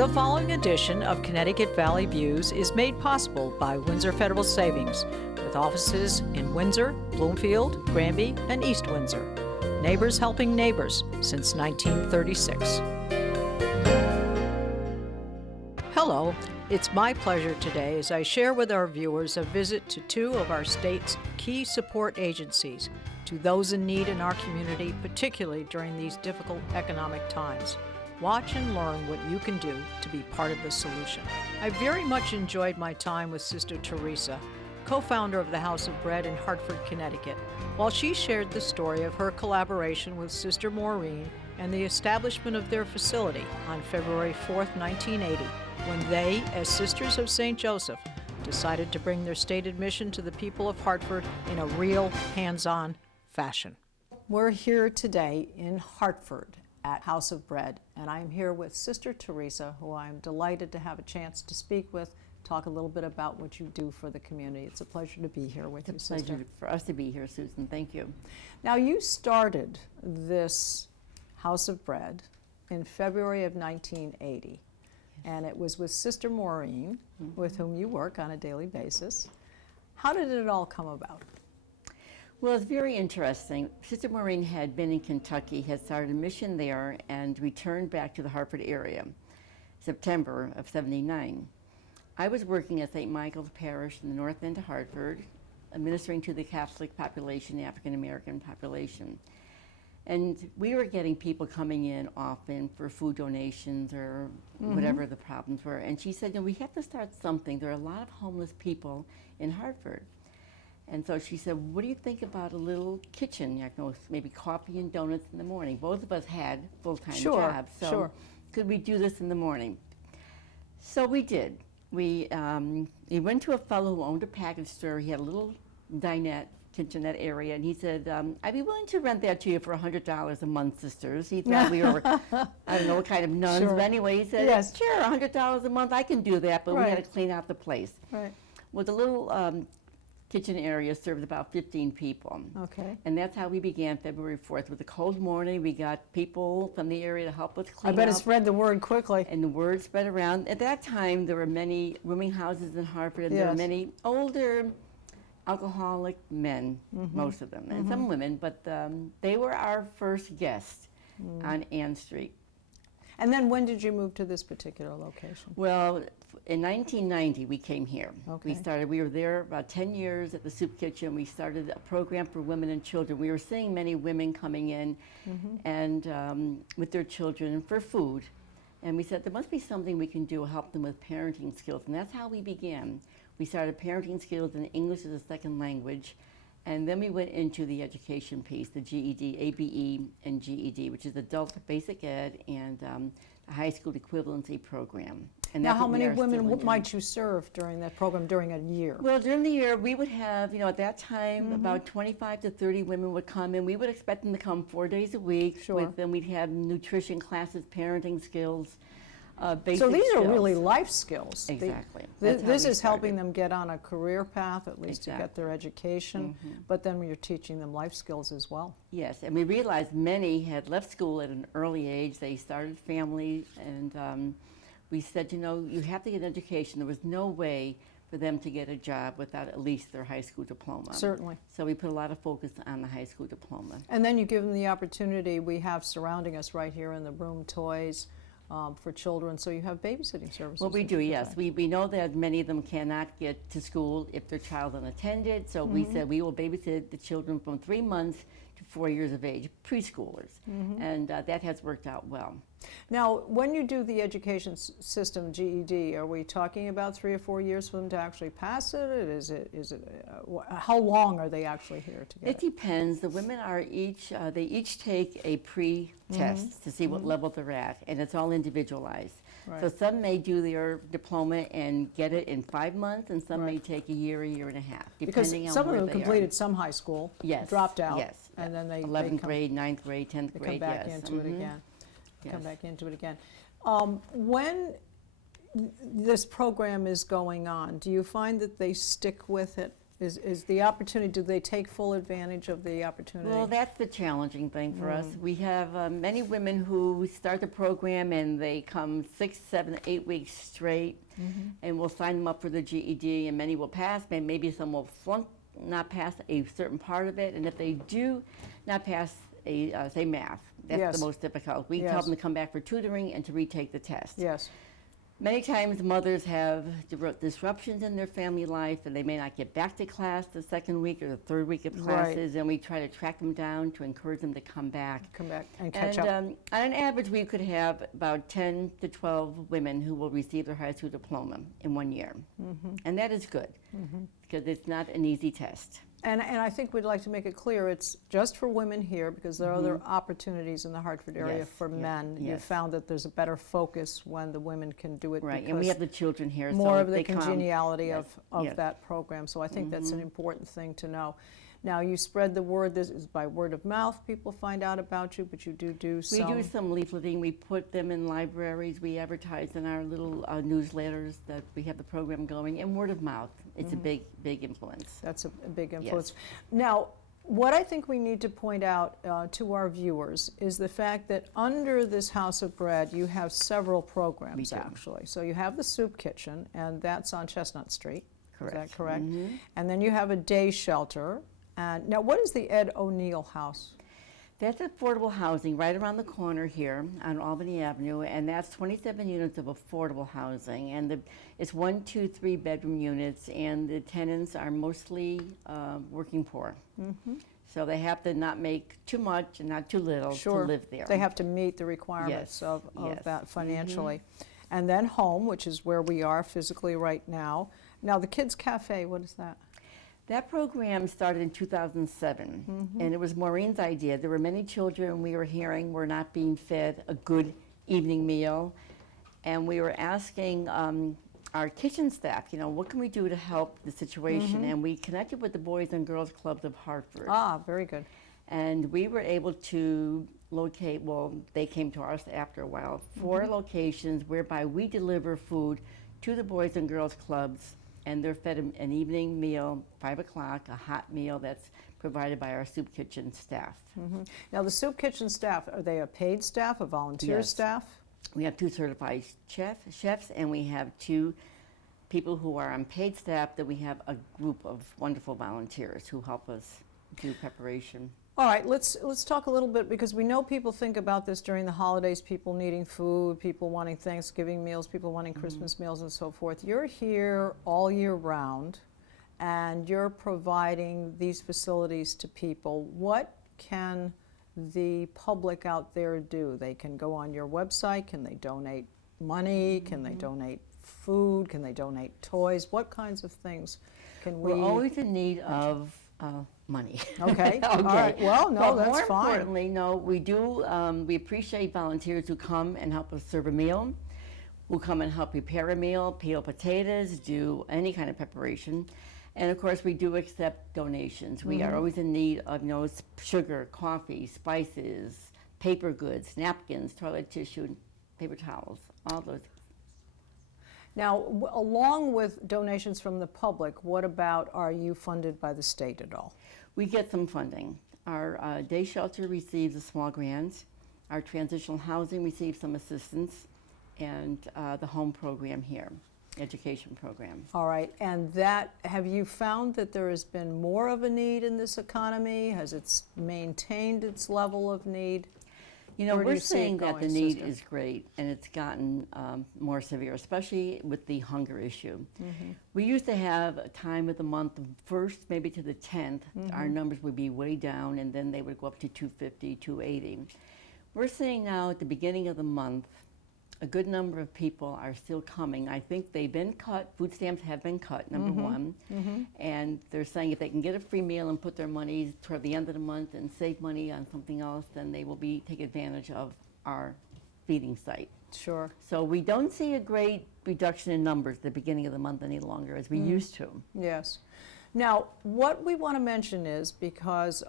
The following edition of Connecticut Valley Views is made possible by Windsor Federal Savings, with offices in Windsor, Bloomfield, Granby, and East Windsor. Neighbors helping neighbors since 1936. Hello, it's my pleasure today as I share with our viewers a visit to two of our state's key support agencies to those in need in our community, particularly during these difficult economic times. Watch and learn what you can do to be part of the solution. I very much enjoyed my time with Sister Theresa, co-founder of the House of Bread in Hartford, Connecticut, while she shared the story of her collaboration with Sister Maureen and the establishment of their facility on February 4th, 1980, when they, as Sisters of St. Joseph, decided to bring their stated mission to the people of Hartford in a real, hands-on fashion. We're here today in Hartford at House of Bread, and I'm here with Sister Theresa, who I'm delighted to have a chance to speak with, talk a little bit about what you do for the community. It's a pleasure to be here with you, Sister. It's a pleasure for us to be here, Susan. Thank you. Now, you started this House of Bread in February of 1980, yes. And it was with Sister Maureen, with whom you work on a daily basis. How did it all come about? Well, it's very interesting. Sister Maureen had been in Kentucky, had started a mission there, and returned back to the Hartford area, September of '79. I was working at St. Michael's Parish in the north end of Hartford, administering to the Catholic population, the African American population. And we were getting people coming in often for food donations or whatever the problems were. And she said, we have to start something. There are a lot of homeless people in Hartford. And so she said, what do you think about a little kitchen, maybe coffee and donuts in the morning? Both of us had full-time jobs, so could we do this in the morning? So we did. We went to a fellow who owned a package store. He had a little dinette, kitchenette area, and he said, I'd be willing to rent that to you for $100 a month, sisters. He thought we were, I don't know what kind of nuns, but anyway, he said, yes. Sure, $100 a month, I can do that, but we had to clean out the place. Right. Well, the little kitchen area served about 15 people. Okay. And that's how we began February 4th. With a cold morning, we got people from the area to help us clean up. I bet it spread the word quickly. And the word spread around. At that time, there were many rooming houses in Hartford, and there were many older alcoholic men, most of them, and some women, but they were our first guests on Ann Street. And then when did you move to this particular location? Well, in 1990, we came here. Okay. We were there about 10 years at the soup kitchen. We started a program for women and children. We were seeing many women coming in and with their children for food. And we said, there must be something we can do to help them with parenting skills. And that's how we began. We started parenting skills in English as a second language. And then we went into the education piece, the GED, ABE, and GED, which is Adult Basic Ed and the High School Equivalency Program. And now, how many women might you serve during that program during a year? Well, during the year, we would have, at that time, about 25 to 30 women would come in. We would expect them to come 4 days a week. Sure. With them, we'd have nutrition classes, parenting skills, basic So these skills. are really life skills. Exactly. This is helping them get on a career path, at least to get their education, but then you're teaching them life skills as well. Yes, and we realized many had left school at an early age. They started families, and we said, you have to get an education. There was no way for them to get a job without at least their high school diploma. Certainly. So we put a lot of focus on the high school diploma. And then you give them the opportunity. We have surrounding us right here in the room toys for children, so you have babysitting services. Well, we do, yes. We know that many of them cannot get to school if their child unattended, so we said we will babysit the children from 3 months to 4 years of age, preschoolers, and that has worked out well. Now, when you do the education system, GED, are we talking about 3 or 4 years for them to actually pass it? Is it how long are they actually here to get it? It depends. The women are they each take a pre-test to see what level they're at, and it's all individualized. Right. So some may do their diploma and get it in 5 months, and some may take a year and a half, depending on some where of them they completed some high school, dropped out, and then they 11th grade, 9th grade, 10th grade, come back into it again. Come back into it again. When this program is going on, do you find that they stick with it Is the opportunity, do they take full advantage of the opportunity? Well, that's the challenging thing for us. We have many women who start the program and they come 6, 7, 8 weeks straight, and we'll sign them up for the GED, and many will pass, maybe some will flunk, not pass a certain part of it, and if they do not pass say math, that's the most difficult. We tell them to come back for tutoring and to retake the test. Yes. Many times mothers have disruptions in their family life, and they may not get back to class the second week or the third week of classes, and we try to track them down to encourage them to come back. And catch up. On an average, we could have about 10 to 12 women who will receive their high school diploma in 1 year. And that is good, because it's not an easy test. And I think we'd like to make it clear it's just for women here, because there are other opportunities in the Hartford area for men. You've found that there's a better focus when the women can do it. Right, and we have the children here. More so of the congeniality of that program. So I think that's an important thing to know. Now, you spread the word. This is by word of mouth. People find out about you, but you do some... We do some leafleting. We put them in libraries. We advertise in our little newsletters that we have the program going. And word of mouth, it's a big, big influence. That's a big influence. Now, what I think we need to point out to our viewers is the fact that under this House of Bread, you have several programs, actually. So you have the Soup Kitchen, and that's on Chestnut Street. Correct. Is that correct? And then you have a day shelter. And now, what is the Ed O'Neill House? That's affordable housing right around the corner here on Albany Avenue, and that's 27 units of affordable housing. And it's 1, 2, 3 bedroom units, and the tenants are mostly working poor. So they have to not make too much and not too little to live there. They have to meet the requirements of that financially. And then home, which is where we are physically right now. Now, the Kids Cafe, what is that? That program started in 2007, and it was Maureen's idea. There were many children we were hearing were not being fed a good evening meal, and we were asking our kitchen staff, what can we do to help the situation? And we connected with the Boys and Girls Clubs of Hartford. Ah, very good. And we were able to locate, they came to us after a while, 4 locations whereby we deliver food to the Boys and Girls Clubs, and they're fed an evening meal, 5 o'clock, a hot meal that's provided by our soup kitchen staff. Now, the soup kitchen staff, are they a paid staff, a volunteer staff? We have 2 certified chefs, and we have 2 people who are on paid staff. That we have a group of wonderful volunteers who help us do preparation. All right, let's talk a little bit, because we know people think about this during the holidays, people needing food, people wanting Thanksgiving meals, people wanting Christmas meals and so forth. You're here all year round, and you're providing these facilities to people. What can the public out there do? They can go on your website. Can they donate money? Can they donate food? Can they donate toys? What kinds of things can we... We're always in need of money. Okay. All right. Well, no, but that's more fine. importantly, we appreciate volunteers who come and help us serve a meal, who come and help prepare a meal, peel potatoes, do any kind of preparation. And of course, we do accept donations. We are always in need of sugar, coffee, spices, paper goods, napkins, toilet tissue, paper towels, all those. Now, along with donations from the public, what about, are you funded by the state at all? We get some funding. Our day shelter receives a small grant. Our transitional housing receives some assistance, and the home program here, education program. All right, and that, have you found that there has been more of a need in this economy? Has it maintained its level of need? We're seeing that the need is great, and it's gotten more severe, especially with the hunger issue. We used to have a time of the month, the 1st maybe to the 10th, our numbers would be way down, and then they would go up to 250, 280. We're seeing now at the beginning of the month, a good number of people are still coming. I think they've been cut, food stamps have been cut, number one, and they're saying if they can get a free meal and put their money toward the end of the month and save money on something else, then they will take advantage of our feeding site. Sure. So we don't see a great reduction in numbers at the beginning of the month any longer as we used to. Yes. Now, what we want to mention is, because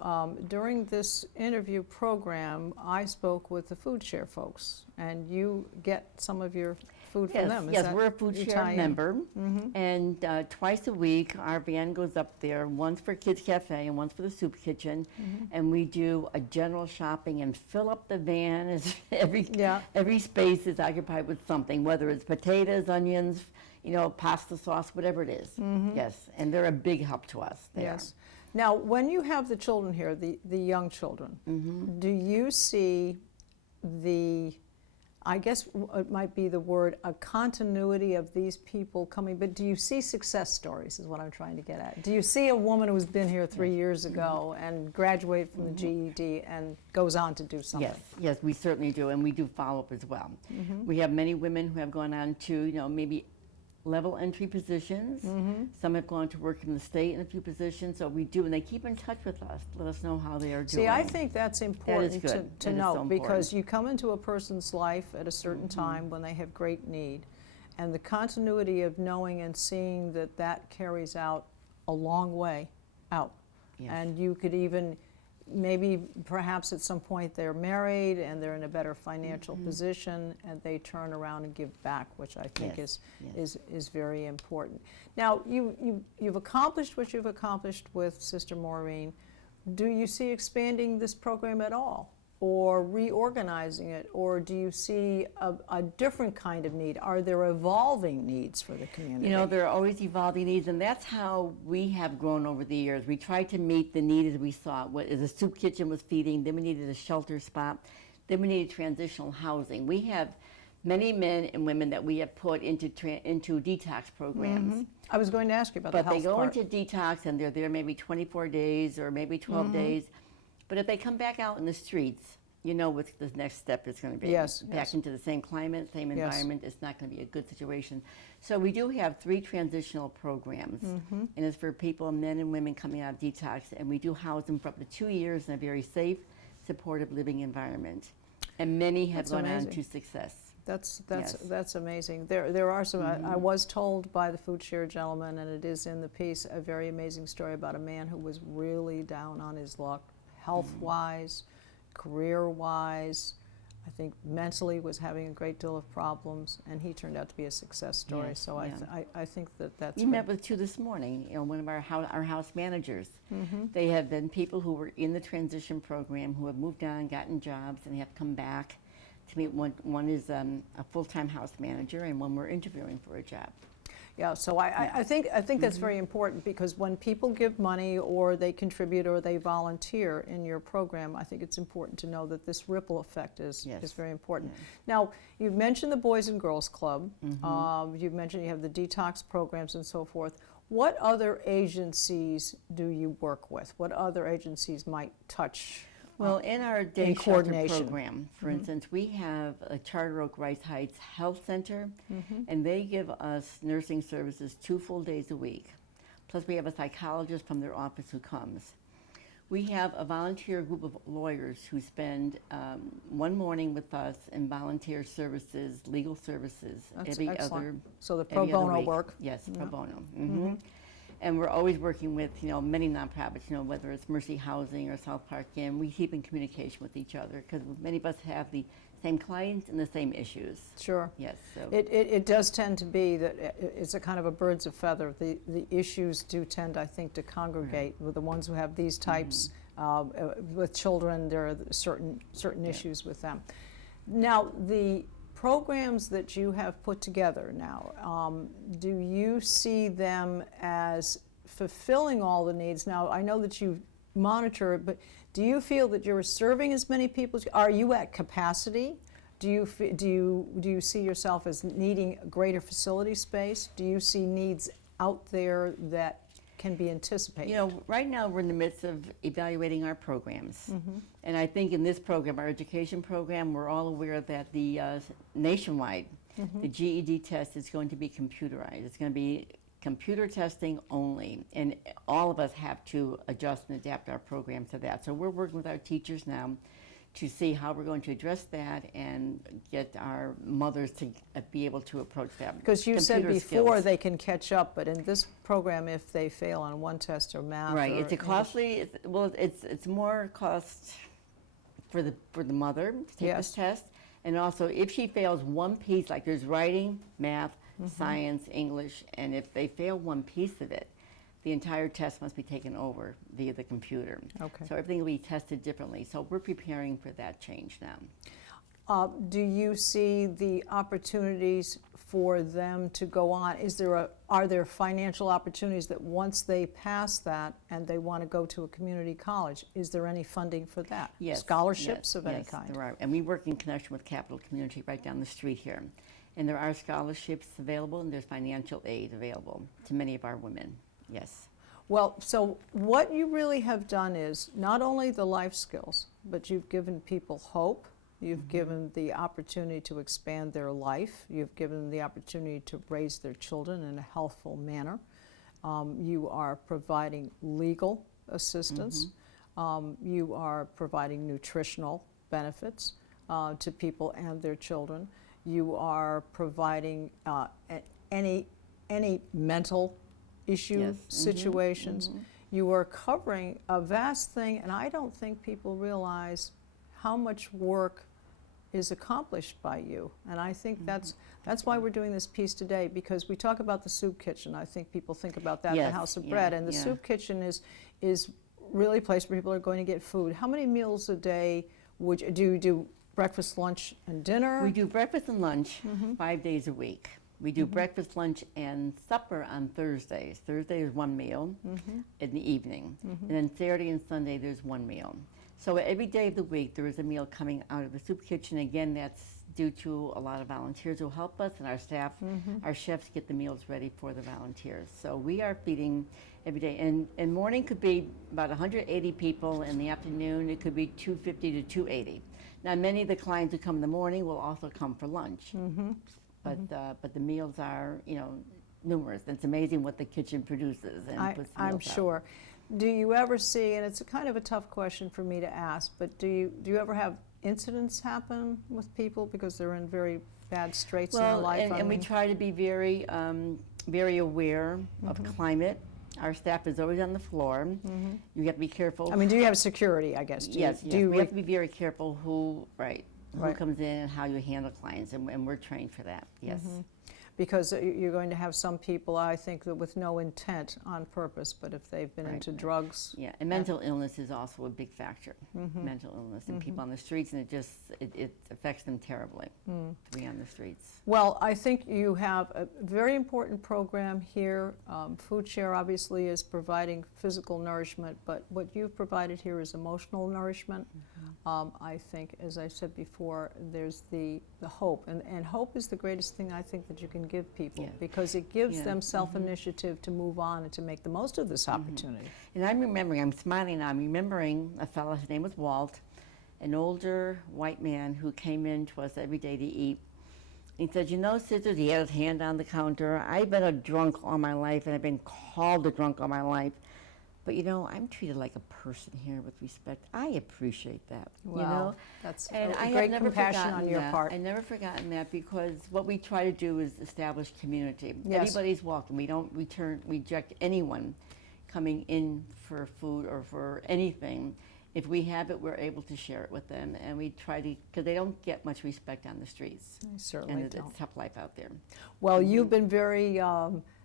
during this interview program, I spoke with the Foodshare folks, and you get some of your food from them. Is Yes, that we're a you Foodshare tie in? member, and twice a week our van goes up there, once for Kids Cafe and once for the soup kitchen, and we do a general shopping and fill up the van as every space is occupied with something, whether it's potatoes, onions, pasta sauce, whatever it is. Yes, and they're a big help to us. They are. Now, when you have the children here, the young children, do you see I guess it might be the word, a continuity of these people coming, but do you see success stories is what I'm trying to get at? Do you see a woman who's been here 3 years ago and graduated from the GED and goes on to do something? Yes, we certainly do, and we do follow up as well. We have many women who have gone on to, maybe level entry positions. Some have gone to work in the state in a few positions, so we do, and they keep in touch with us, let us know how they are doing. See, I think that's important to know, so because you come into a person's life at a certain time when they have great need, and the continuity of knowing and seeing that carries out a long way out. And you could even, maybe perhaps at some point they're married and they're in a better financial position and they turn around and give back, which I think is very important. Now, you've accomplished what you've accomplished with Sister Maureen. Do you see expanding this program at all, or reorganizing it, or do you see a different kind of need? Are there evolving needs for the community? There are always evolving needs, and that's how we have grown over the years. We tried to meet the need as we saw it. The soup kitchen was feeding, then we needed a shelter spot, then we needed transitional housing. We have many men and women that we have put into detox programs. I was going to ask you about the health But they go part. into detox and they're there maybe 24 days or maybe 12 days. But if they come back out in the streets, what the next step is going to be. Back into the same climate, same environment. It's not going to be a good situation. So we do have 3 transitional programs. And it's for people, men and women coming out of detox. And we do house them for up to 2 years in a very safe, supportive living environment. And many have gone on to success. That's amazing. There are some. I was told by the Foodshare gentleman, and it is in the piece, a very amazing story about a man who was really down on his luck, health-wise, career-wise. I think mentally was having a great deal of problems, and he turned out to be a success story. So I think that's. We met with 2 this morning. One of our house managers. They have been people who were in the transition program who have moved on, gotten jobs, and have come back to meet. One is a full-time house manager, and one we're interviewing for a job. Yeah, so I think that's very important, because when people give money or they contribute or they volunteer in your program, I think it's important to know that this ripple effect is very important. Now, you've mentioned the Boys and Girls Club. You've mentioned you have the detox programs and so forth. What other agencies do you work with? What other agencies might touch? Well, in our day shelter program, for instance, we have a Charter Oak Rice Heights Health Center, and they give us nursing services 2 full days a week. Plus, we have a psychologist from their office who comes. We have a volunteer group of lawyers who spend one morning with us in volunteer services, legal services, every other. So the pro bono work. Yes, pro bono. And we're always working with, many nonprofits, whether it's Mercy Housing or South Park Inn. We keep in communication with each other because many of us have the same clients and the same issues. Sure. Yes. So it does tend to be that it's a kind of a birds of feather. The issues do tend, I think, to congregate with the ones who have these types. With children, there are certain issues with them. Now, the programs that you have put together now, do you see them as fulfilling all the needs? Now, I know that you monitor it, but do you feel that you're serving as many people? Are you at capacity? Do you see yourself as needing greater facility space? Do you see needs out there that can be anticipated? Right now we're in the midst of evaluating our programs. And I think in this program, our education program, we're all aware that the nationwide, the GED test is going to be computerized. It's going to be computer testing only. And all of us have to adjust and adapt our program to that. So we're working with our teachers now to see how we're going to address that and get our mothers to be able to approach that. Because you said before they can catch up, but in this program, if they fail on one test or math, right? It's a costly. It's more cost for the mother to take this test, And also, if she fails one piece, like there's writing, math, science, English, and if they fail one piece of it, the entire test must be taken over via the computer. Okay. So everything will be tested differently. So we're preparing for that change now. Do you see the opportunities for them to go on? Are there financial opportunities that once they pass that and they want to go to a community college, is there any funding for that? Yes. Scholarships of any kind? Yes, there are. And we work in connection with Capital Community right down the street here. And there are scholarships available and there's financial aid available to many of our women. Yes. Well, so what you really have done is not only the life skills, but you've given people hope. You've given the opportunity to expand their life. You've given them the opportunity to raise their children in a healthful manner. You are providing legal assistance. You are providing nutritional benefits to people and their children. You are providing any mental issue situations. You are covering a vast thing, and I don't think people realize how much work is accomplished by you. And I think that's why we're doing this piece today, because we talk about the soup kitchen. I think people think about that, the House of Bread, and the soup kitchen is really a place where people are going to get food. How many meals a day do you do? Breakfast, lunch, and dinner? We do breakfast and lunch 5 days a week. We do breakfast, lunch, and supper on Thursdays. Thursday is one meal in the evening. And then Saturday and Sunday, there's one meal. So every day of the week, there is a meal coming out of the soup kitchen. Again, that's due to a lot of volunteers who help us, and our staff, our chefs get the meals ready for the volunteers. So we are feeding every day. And morning could be about 180 people. In the afternoon, it could be 250 to 280. Now, many of the clients who come in the morning will also come for lunch. But the meals are, numerous. It's amazing what the kitchen produces. And I'm sure. Do you ever see, and it's a kind of a tough question for me to ask, but do you ever have incidents happen with people because they're in very bad straits in their life? And we try to be very, very aware of climate. Our staff is always on the floor. You have to be careful. I mean, do you have security, I guess? Yes. We have to be very careful who comes in and how you handle clients, and we're trained for that, yes. Because you're going to have some people, I think, that with no intent on purpose, but if they've been into drugs. Yeah, and mental illness is also a big factor. Mental illness and people on the streets, and it affects them terribly to be on the streets. Well, I think you have a very important program here. Foodshare obviously is providing physical nourishment, but what you've provided here is emotional nourishment. I think, as I said before, there's the hope, and hope is the greatest thing I think that you can give people, because it gives them self-initiative to move on and to make the most of this opportunity. And I'm smiling now, I'm remembering a fellow, his name was Walt, an older white man who came in to us every day to eat. He said, sisters, he had his hand on the counter, I've been a drunk all my life, and I've been called a drunk all my life. But I'm treated like a person here with respect. I appreciate that. Wow, that's and a great compassion on your part. I've never forgotten that, because what we try to do is establish community. Yes. Everybody's welcome. We don't reject anyone coming in for food or for anything. If we have it, we're able to share it with them, and we try to, because they don't get much respect on the streets. They certainly don't. It's a tough life out there. Well, you've been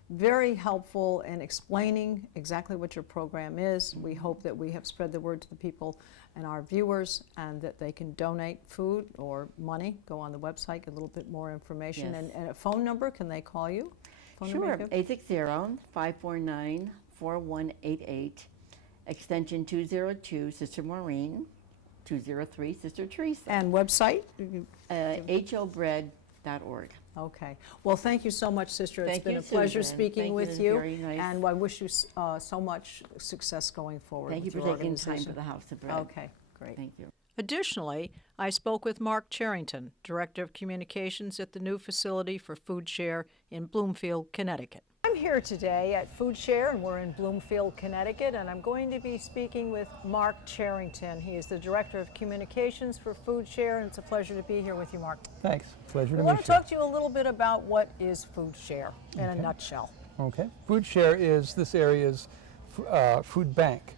very helpful in explaining exactly what your program is. We hope that we have spread the word to the people and our viewers, and that they can donate food or money. Go on the website, get a little bit more information. Yes. And a phone number, can they call you? Sure, 860-549-4188, extension 202, Sister Maureen, 203, Sister Theresa. And website? hobread.org. Okay. Well, thank you so much, Sister. Thank it's been you, a pleasure Susan. speaking with It's you. very nice. And I wish you so much success going forward. Thank you with for your taking time organization. for the House of Bread. Okay, great. Thank you. Additionally, I spoke with Mark Cherrington, Director of Communications at the new facility for Foodshare in Bloomfield, Connecticut. I'm here today at Foodshare, and we're in Bloomfield, Connecticut, and I'm going to be speaking with Mark Cherrington. He is the Director of Communications for Foodshare, and it's a pleasure to be here with you, Mark. Thanks. Pleasure to meet you. I want to talk to you a little bit about what is Foodshare in a nutshell. Okay. Foodshare is this area's food bank.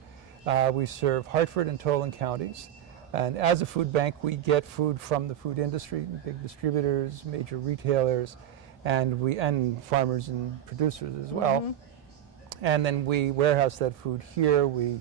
We serve Hartford and Tolan counties. And as a food bank, we get food from the food industry, big distributors, major retailers, and farmers and producers as well. And then we warehouse that food here. We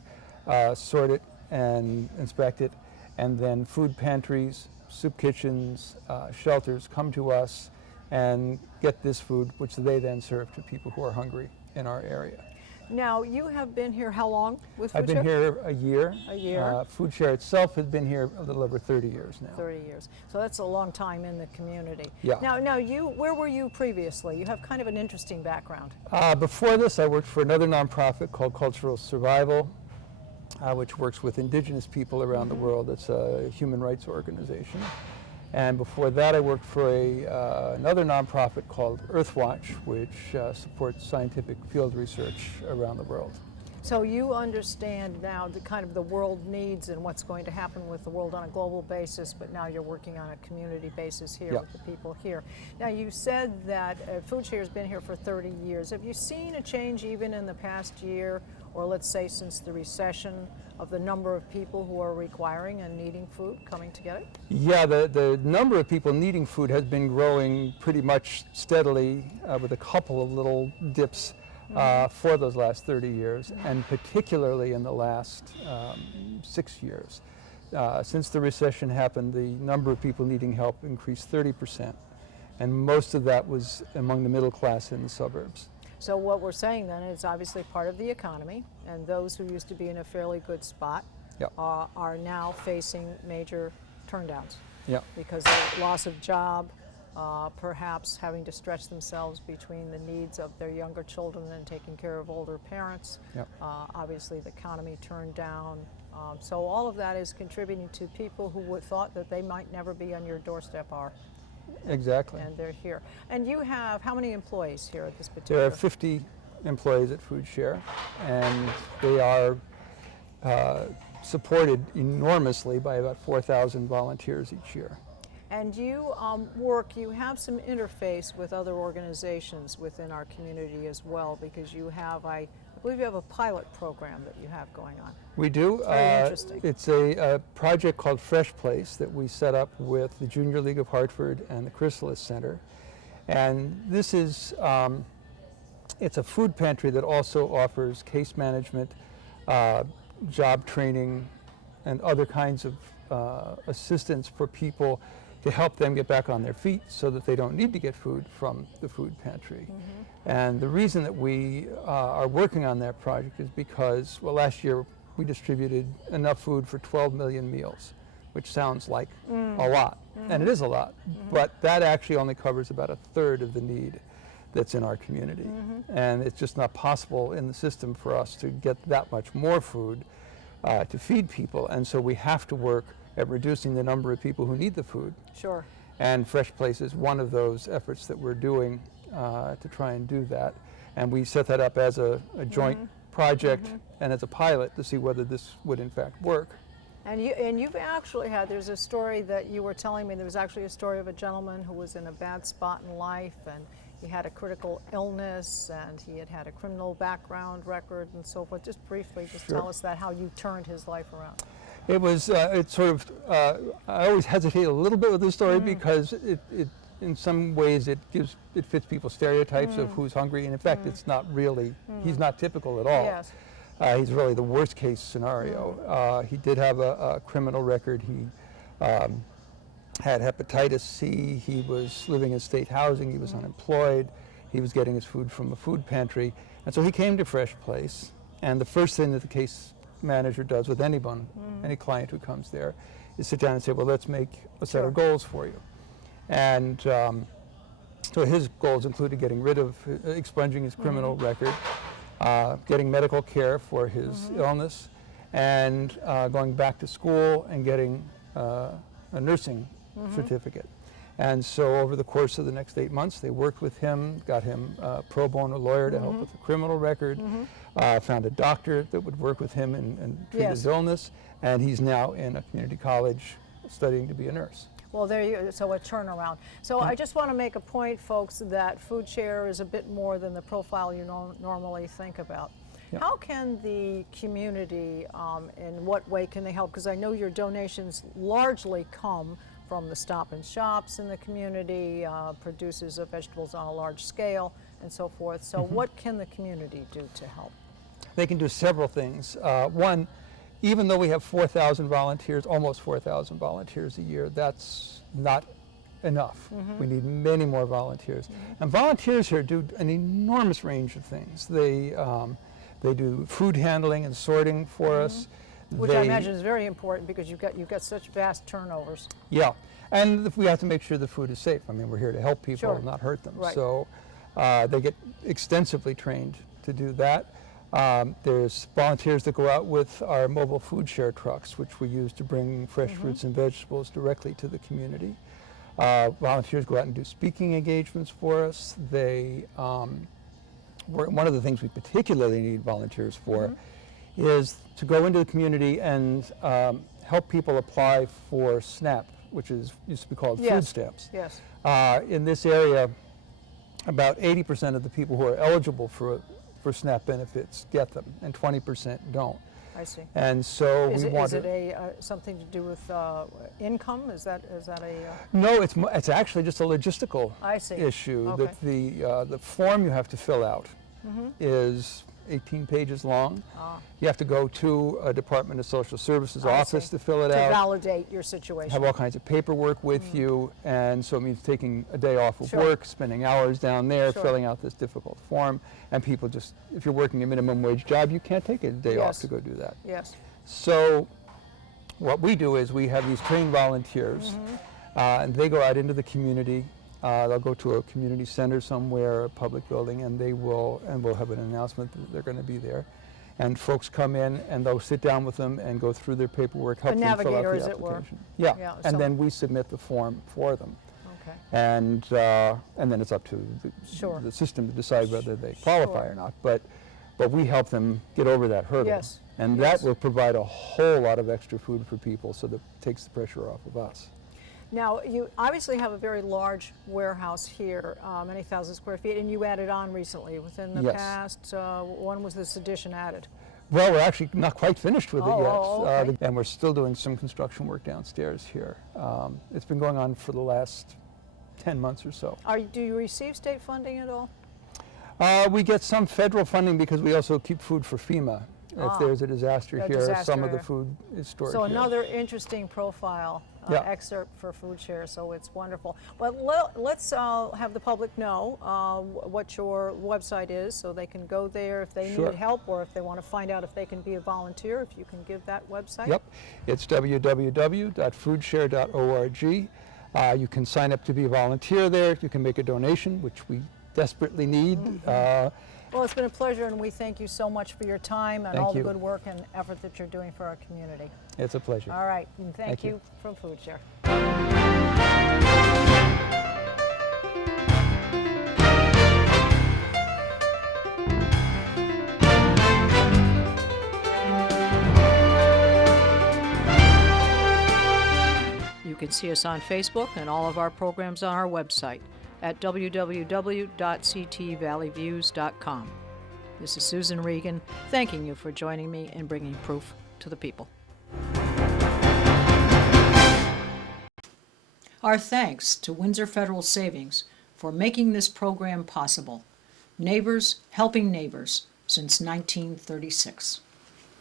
sort it and inspect it, and then food pantries, soup kitchens, shelters come to us and get this food, which they then serve to people who are hungry in our area. Now, you have been here how long with Foodshare? I've been here a year. A year. Foodshare itself has been here a little over 30 years now. 30 years. So that's a long time in the community. Yeah. Now, where were you previously? You have kind of an interesting background. Before this, I worked for another nonprofit called Cultural Survival, which works with indigenous people around the world. It's a human rights organization. And before that, I worked for another nonprofit called Earthwatch, which supports scientific field research around the world. So you understand now the kind of the world needs and what's going to happen with the world on a global basis, but now you're working on a community basis here with the people here. Now, you said that Foodshare has been here for 30 years. Have you seen a change even in the past year, or let's say since the recession, of the number of people who are requiring and needing food coming together? Yeah, the number of people needing food has been growing pretty much steadily with a couple of little dips for those last 30 years, and particularly in the last 6 years. Since the recession happened, the number of people needing help increased 30%, and most of that was among the middle class in the suburbs. So what we're saying then is obviously part of the economy, and those who used to be in a fairly good spot are now facing major turndowns because of loss of job, perhaps having to stretch themselves between the needs of their younger children and taking care of older parents. Obviously the economy turned down. So all of that is contributing to people who would thought that they might never be on your doorstep are. Exactly. And they're here. And you have how many employees here at this particular? There are 50 employees at Foodshare, and they are supported enormously by about 4,000 volunteers each year. And you you have some interface with other organizations within our community as well, because you have, I believe you have a pilot program that you have going on. We do. Very interesting. It's a project called Fresh Place that we set up with the Junior League of Hartford and the Chrysalis Center. And this is, it's a food pantry that also offers case management, job training, and other kinds of assistance for people to help them get back on their feet so that they don't need to get food from the food pantry. And the reason that we are working on that project is because, well, last year we distributed enough food for 12 million meals, which sounds like a lot, and it is a lot, but that actually only covers about a third of the need that's in our community. And it's just not possible in the system for us to get that much more food to feed people, and so we have to work at reducing the number of people who need the food. Sure. And Fresh Place is one of those efforts that we're doing to try and do that. And we set that up as a joint project and as a pilot to see whether this would in fact work. And you've actually had, there's a story that you were telling me, there was actually a story of a gentleman who was in a bad spot in life, and he had a critical illness, and he had had a criminal background record and so forth. Just briefly, just tell us that, how you turned his life around. It was, it's sort of, I always hesitate a little bit with this story because it in some ways it fits people's stereotypes of who's hungry, and in fact it's not really, he's not typical at all. Yes. He's really the worst case scenario. He did have a criminal record. He had hepatitis C. He was living in state housing. He was unemployed. He was getting his food from a food pantry. And so he came to Fresh Place, and the first thing that the case manager does with anyone, any client who comes there, is sit down and say, well, let's make a set of goals for you. And so his goals included getting rid of, expunging his criminal record, getting medical care for his illness, and going back to school and getting a nursing certificate. And so over the course of the next 8 months, they worked with him, got him a pro bono lawyer to help with the criminal record, found a doctor that would work with him and treat his illness, and he's now in a community college studying to be a nurse. Well, there you so a turnaround. So I just want to make a point, folks, that Foodshare is a bit more than the profile you normally think about. Yeah. How can the community, in what way can they help? Because I know your donations largely come from the Stop and Shops in the community, producers of vegetables on a large scale, and so forth. So what can the community do to help? They can do several things. One, even though we have 4,000 volunteers, almost 4,000 volunteers a year, that's not enough. We need many more volunteers. And volunteers here do an enormous range of things. They do food handling and sorting for us. Which I imagine is very important because you've got such vast turnovers. Yeah, and we have to make sure the food is safe. I mean, we're here to help people, Sure. not hurt them. Right. So they get extensively trained to do that. There's volunteers that go out with our mobile Foodshare trucks, which we use to bring fresh fruits and vegetables directly to the community. Volunteers go out and do speaking engagements for us. One of the things we particularly need volunteers for is to go into the community and help people apply for SNAP, which used to be called food stamps. Yes. In this area, about 80% of the people who are eligible for SNAP benefits get them, and 20% don't. I see. And so Is we it, want is it something to do with income? Is that a? No, it's actually just a logistical I see. issue. Okay. The form you have to fill out is 18 pages long. You have to go to a Department of Social Services I office see. to fill it To out. validate your situation. Have all kinds of paperwork with you, and so it means taking a day off of Sure. work, spending hours down there, Sure. filling out this difficult form, and people just, if you're working a minimum wage job, you can't take a day off Yes. to go do that. Yes. So what we do is we have these trained volunteers, and they go out into the community. They'll go to a community center somewhere, a public building, and we'll have an announcement that they're going to be there. And folks come in and they'll sit down with them and go through their paperwork, help them fill out navigator, the as it were. application. Yeah, Yeah, and so- then we submit the form for them. Okay. And then it's up to Sure. the system to decide whether they qualify Sure. or not. But we help them get over that hurdle. Yes. And Yes. that will provide a whole lot of extra food for people, so that it takes the pressure off of us. Now, you obviously have a very large warehouse here, many thousand square feet, and you added on recently. Within the Yes. past, when was this addition added? Well, we're actually not quite finished with it yet, okay. and we're still doing some construction work downstairs here. It's been going on for the last 10 months or so. Do you receive state funding at all? We get some federal funding because we also keep food for FEMA. If there's a disaster A here, some of the disaster. food is stored So here. another interesting profile Yeah. excerpt for Foodshare, so it's wonderful. But let's have the public know what your website is so they can go there if they Sure. need help or if they want to find out if they can be a volunteer, if you can give that website. Yep, it's www.foodshare.org. You can sign up to be a volunteer there. You can make a donation, which we desperately need. Well, it's been a pleasure, and we thank you so much for your time and Thank all the you. good work and effort that you're doing for our community. It's a pleasure. All right, and thank Thank you. you from Foodshare. You can see us on Facebook and all of our programs on our website at www.ctvalleyviews.com. This is Susan Regan, thanking you for joining me in bringing proof to the people. Our thanks to Windsor Federal Savings for making this program possible. Neighbors helping neighbors since 1936.